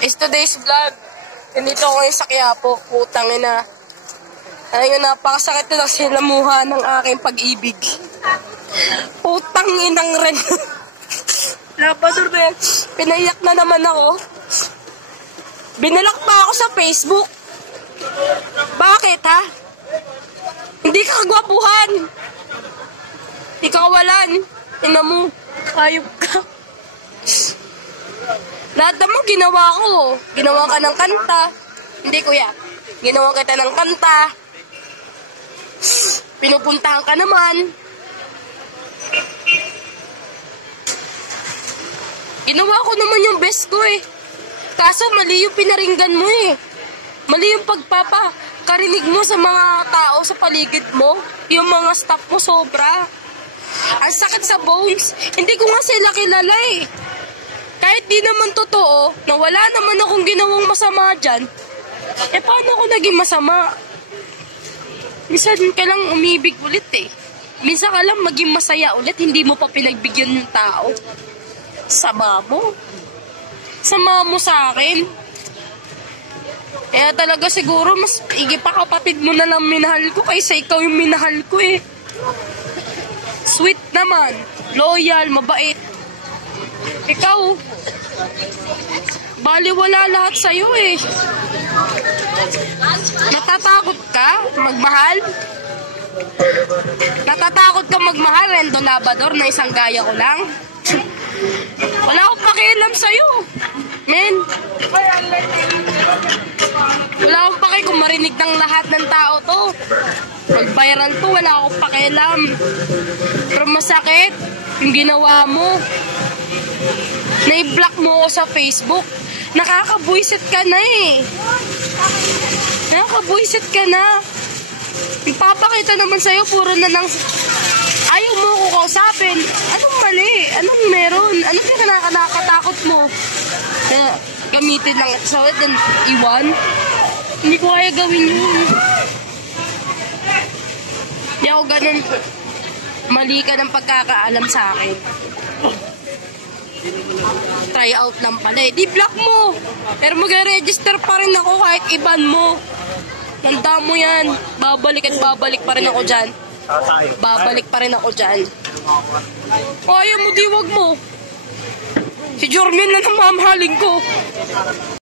It's today's vlog. Nandito ako ngayon sa Quiapo. Putang ina. Ayun, napakasakit na sinamuha ng aking pag-ibig. Putang inang ren. Labador na yan. Pinaiyak na naman ako. Binalak pa ako sa Facebook. Bakit ha? Hindi ka kagwapuhan. Hindi ka kawalan. Ina mo. Ayop ka. Lahat naman ginawa ko. Ginawa ka ng kanta. Hindi kuya. Ginawa kita ng kanta. Pinupuntahan ka naman. Ginawa ko naman yung best ko eh. Kaso mali yung pinaringgan mo eh. Mali yung pagpapakarinig mo sa mga tao sa paligid mo. Yung mga staff mo sobra. Ang sakit sa bones. Hindi ko nga sila kilala eh. Kahit di naman totoo, na wala naman akong ginawang masama dyan, eh paano ako naging masama? Minsan ka lang umibig ulit eh. Minsan ka lang maging masaya ulit, hindi mo pa pinagbigyan yung tao. Sama mo. Sama mo sa akin. Kaya talaga siguro mas higit pa kapatid mo na lang minahal ko kaysa ikaw yung minahal ko eh. Sweet naman, loyal, mabait. Ikaw, baliwala lahat sa'yo eh. Natatakot ka magmahal? Natatakot ka magmahal, Rendo Labador, na isang gaya ko lang? Wala akong pakialam sa'yo, men. Wala akong pakialam kung marinig ng lahat ng tao to. Mag-viral to, wala akong pakialam. Pero masakit yung ginawa mo. Na-block mo ako sa Facebook. Nakakabuisit ka na eh. Nakakabuisit ka na. Ipapakita naman sa'yo, puro na nang ayaw mo ko kausapin. Anong mali? Anong meron? Anong nakakatakot mo? Na gamitin lang sa dan iwan? Hindi ko kaya gawin yun. Hindi ako ganun. Mali ka ng pagkakaalam sa akin. Try out lang pala eh. Di-block mo. Pero mag-register pa rin ako kahit iban mo. Nanda mo yan. Babalik at babalik pa rin ako dyan. Babalik pa rin ako dyan. Ayaw mo, di wag mo. Si Jormin lang ang mamahalin ko.